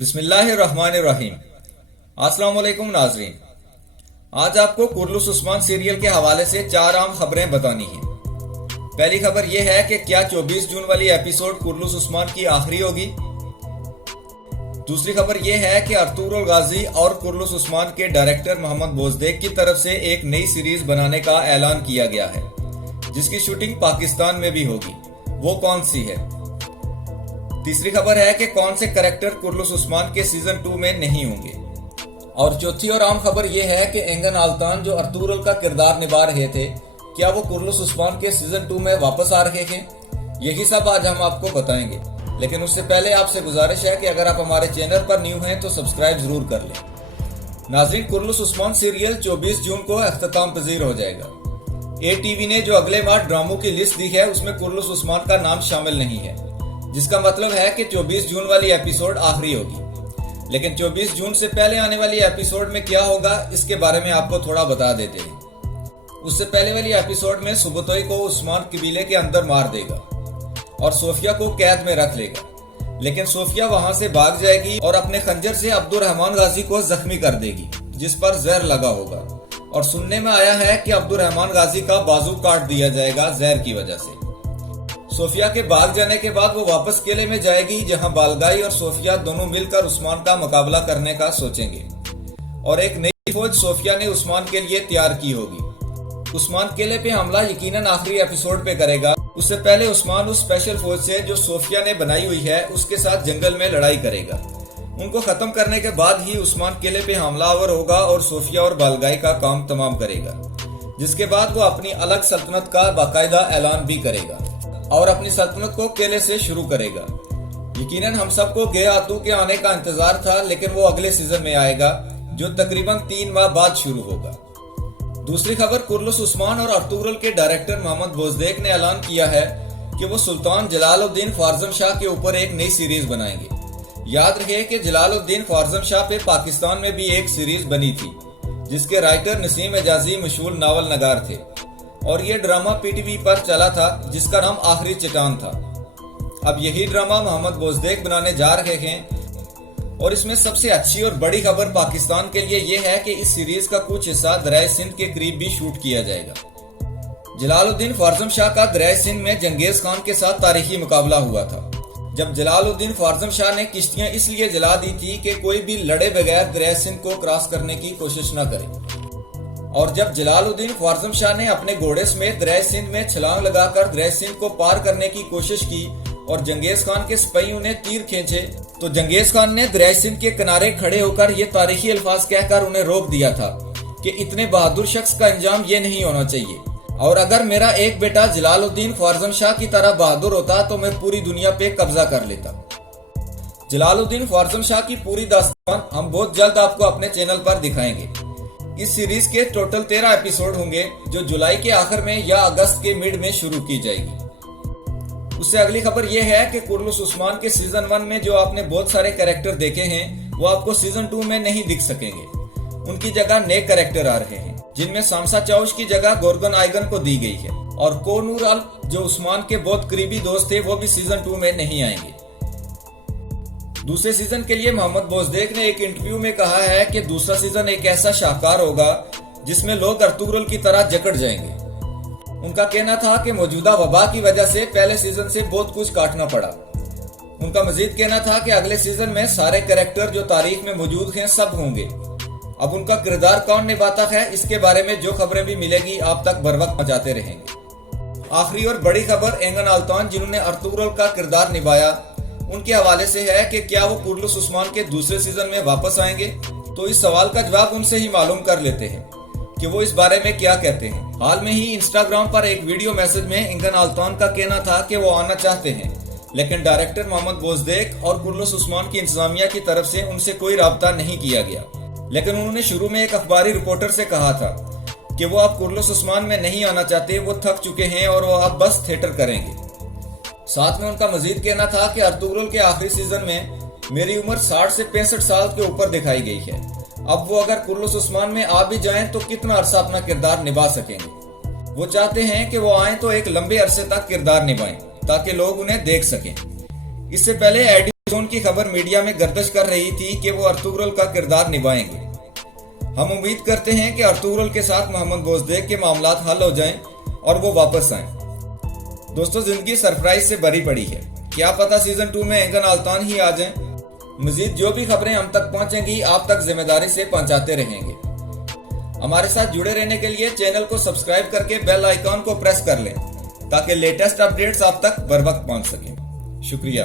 बिस्मिल्लाहिर्रहमानिर्रहीम। अस्सलाम वालेकुम नाजरीन। आज आपको कुर्लुस उस्मान सीरियल के हवाले से 4 आम खबरें बतानी हैं। पहली खबर यह है कि क्या 24 जून वाली एपिसोड कुर्लुस उस्मान की आखिरी होगी। दूसरी खबर यह है कि अर्तुगरुल गाजी और कुर्लुस उस्मान के डायरेक्टर मोहम्मद बोजदेक की तरफ से एक नई सीरीज बनाने का ऐलान किया गया है, जिसकी शूटिंग पाकिस्तान में भी होगी। वो कौन सी है। तीसरी खबर है कि कौन से कैरेक्टर कुर्लुस उस्मान के सीजन 2 में नहीं होंगे। और चौथी और आम खबर यह है कि एंगन अल्तान जो अर्तुगरुल का किरदार निभा रहे थे, क्या वो कुर्लुस उस्मान के सीजन 2 में वापस आ रहे हैं। यही सब आज हम आपको बताएंगे, लेकिन उससे पहले आपसे गुजारिश है कि अगर आप हमारे चैनल पर न्यू हैं तो सब्सक्राइब जरूर कर लें। नाज़रीन, कुर्लुस उस्मान सीरियल 24 जून को अख्ताम पजीर हो जाएगा। ATV ने जो अगले माह ड्रामों की लिस्ट दी है, उसमें कुर्लुस उस्मान का नाम शामिल नहीं है, जिसका मतलब है कि 24 जून वाली एपिसोड आखिरी होगी। लेकिन 24 जून से पहले आने वाली एपिसोड में क्या होगा, इसके बारे में आपको थोड़ा बता देते हैं। उससे पहले वाली एपिसोड में सुबुतोई को उस्मान कबीले के अंदर मार देगा और सोफिया को कैद में रख लेगा, लेकिन सोफिया वहां से भाग जाएगी और अपने खंजर से अब्दुर्रहमान गाजी को जख्मी कर देगी, जिस पर जहर लगा होगा। और सुनने में आया है कि अब्दुर्रहमान गाजी का बाजू काट दिया जाएगा जहर की वजह से। सोफिया के भाग जाने के बाद वो वापस किले में जाएगी, जहां बालगाई और सोफिया दोनों मिलकर उस्मान का मुकाबला करने का सोचेंगे। और एक नई फौज सोफिया ने उस्मान के लिए तैयार की होगी। उस्मान किले पे हमला यकीनन आखिरी एपिसोड पे करेगा। उससे पहले उस्मान उस स्पेशल फौज से जो सोफिया ने बनाई हुई है, उसके साथ जंगल में लड़ाई करेगा। उनको खत्म करने के बाद ही उस्मान किले पे हमलावर होगा और सोफिया और बालगाई का काम तमाम करेगा, जिसके बाद वो अपनी अलग सल्तनत का बाकायदा ऐलान भी करेगा और अपनी सल्तनत को किले से शुरू करेगा। यकीनन हम सबको गे आतू के आने का इंतजार था, लेकिन वो अगले सीजन में आएगा, जो तकरीबन 3 माह बाद शुरू होगा। दूसरी खबर, कुर्लुस उस्मान और अर्तुगरुल के डायरेक्टर मोहम्मद बोजदेक ने ऐलान किया है कि वो सुल्तान जलालुद्दीन ख्वारिज़म शाह के ऊपर एक नई सीरीज बनाएंगे। याद रहे कि जलालुद्दीन ख्वारिज़म शाह पे पाकिस्तान में भी एक सीरीज बनी थी, जिसके राइटर नसीम एजाजी मशहूर नावल नगार थे, और ये ड्रामा PTV पर चला था, जिसका नाम आखिरी चट्टान था। अब यही ड्रामा मोहम्मद बोजदेक बनाने जा रहे हैं। और इसमें सबसे अच्छी और बड़ी खबर पाकिस्तान के लिए यह है कि इस सीरीज का कुछ हिस्सा दरियाए सिंध के करीब भी शूट किया जाएगा। जलालुद्दीन ख्वारिज़म शाह का दरियाए सिंध में जंगेज खान के साथ तारीखी मुकाबला हुआ था, जब जलालुद्दीन ख्वारिज़म शाह ने किश्तियां इसलिए जला दी थी कि कोई भी लड़े बगैर दरियाए सिंध को क्रॉस करने की कोशिश न करे। और जब जलालुद्दीन ख्वारिज़म शाह ने अपने घोड़े समेत दरियाए सिंध में छलांग लगाकर दरियाए सिंध को पार करने की कोशिश की और जंगेज खान के सिपाही उन्हें तीर खींचे, तो जंगेज खान ने दरियाए सिंध के किनारे खड़े होकर ये तारीखी अल्फाज कहकर उन्हें रोक दिया था कि इतने बहादुर शख्स का अंजाम ये नहीं होना चाहिए, और अगर मेरा एक बेटा जलालुद्दीन ख्वारिज़म शाह की तरह बहादुर होता तो मैं पूरी दुनिया पे कब्जा कर लेता। जलालुद्दीन ख्वारिज़म शाह की पूरी दास्तान हम बहुत जल्द आपको अपने चैनल पर दिखाएंगे। इस सीरीज के टोटल 13 एपिसोड होंगे, जो जुलाई के आखिर में या अगस्त के मिड में शुरू की जाएगी। उससे अगली खबर यह है कि कुर्लुस उस्मान के सीजन 1 में जो आपने बहुत सारे कैरेक्टर देखे हैं, वो आपको सीजन 2 में नहीं दिख सकेंगे। उनकी जगह नए कैरेक्टर आ रहे हैं, जिनमें सामसा चाउश की जगह गोर्गन आइगन को दी गई है, और को नूर अल जो उस्मान के बहुत करीबी दोस्त थे, वो भी सीजन 2 में नहीं आएंगे। दूसरे सीजन के लिए मोहम्मद बोजदेक ने एक इंटरव्यू में कहा है कि दूसरा सीजन एक ऐसा शाहकार होगा जिसमें लोग अर्तुगरुल की तरह जकड़ जाएंगे। उनका कहना था कि मौजूदा वबा की वजह से पहले सीजन से बहुत कुछ काटना पड़ा। उनका मजीद कहना था कि अगले सीजन में सारे कैरेक्टर जो तारीख में मौजूद हैं सब होंगे। अब उनका किरदार कौन निभाता है, इसके बारे में जो खबरें भी मिलेगी आप तक बर वक्त पहुंचाते रहेंगे। आखिरी और बड़ी खबर, एंगन अल्तान जिन्होंने अर्तुगरुल का किरदार निभाया, उनके हवाले से है कि क्या वो कुर्लुस उस्मान के दूसरे सीजन में वापस आएंगे। तो इस सवाल का जवाब उनसे ही मालूम कर लेते हैं कि वो इस बारे में क्या कहते हैं। हाल में ही इंस्टाग्राम पर एक वीडियो मैसेज में एंगन अल्तान का कहना था कि वो आना चाहते हैं, लेकिन डायरेक्टर मोहम्मद बोजदेक और कुर्लुस उस्मान की इंतजामिया की तरफ से उनसे कोई राब्ता नहीं किया गया। लेकिन उन्होंने शुरू में एक अखबारी रिपोर्टर से कहा था कि वो अब कुर्लुस उस्मान में नहीं आना चाहते, वो थक चुके हैं और वो अब बस थिएटर करेंगे। साथ में उनका मजीद कहना था कि अर्तुगरुल के आखिरी सीजन में मेरी उम्र 60 से 65 साल के ऊपर दिखाई गई है। अब वो अगर कुर्लुस उस्मान में आ भी जाएं तो कितना अरसा अपना किरदार निभा सकेंगे। वो चाहते हैं कि वो आए तो एक लंबे अरसे तक किरदार निभाएं, ताकि लोग उन्हें देख सकें। इससे पहले जोन की खबर मीडिया में गर्दिश कर रही थी कि वो अर्तुगरुल का किरदार निभाएंगे। हम उम्मीद करते हैं कि अर्तुगरुल के साथ मोहम्मद बोजदेक के मामलात हल हो जाएं और वो वापस आएं। दोस्तों, जिंदगी सरप्राइज से भरी पड़ी है, क्या पता सीजन 2 में एंगन आल्तान ही आ जाएं। मजीद जो भी खबरें हम तक पहुंचेंगी आप तक जिम्मेदारी से पहुंचाते रहेंगे। हमारे साथ जुड़े रहने के लिए चैनल को सब्सक्राइब करके बेल आइकॉन को प्रेस कर लें ताकि लेटेस्ट अपडेट्स आप तक बर वक्त पहुंच सकें। शुक्रिया।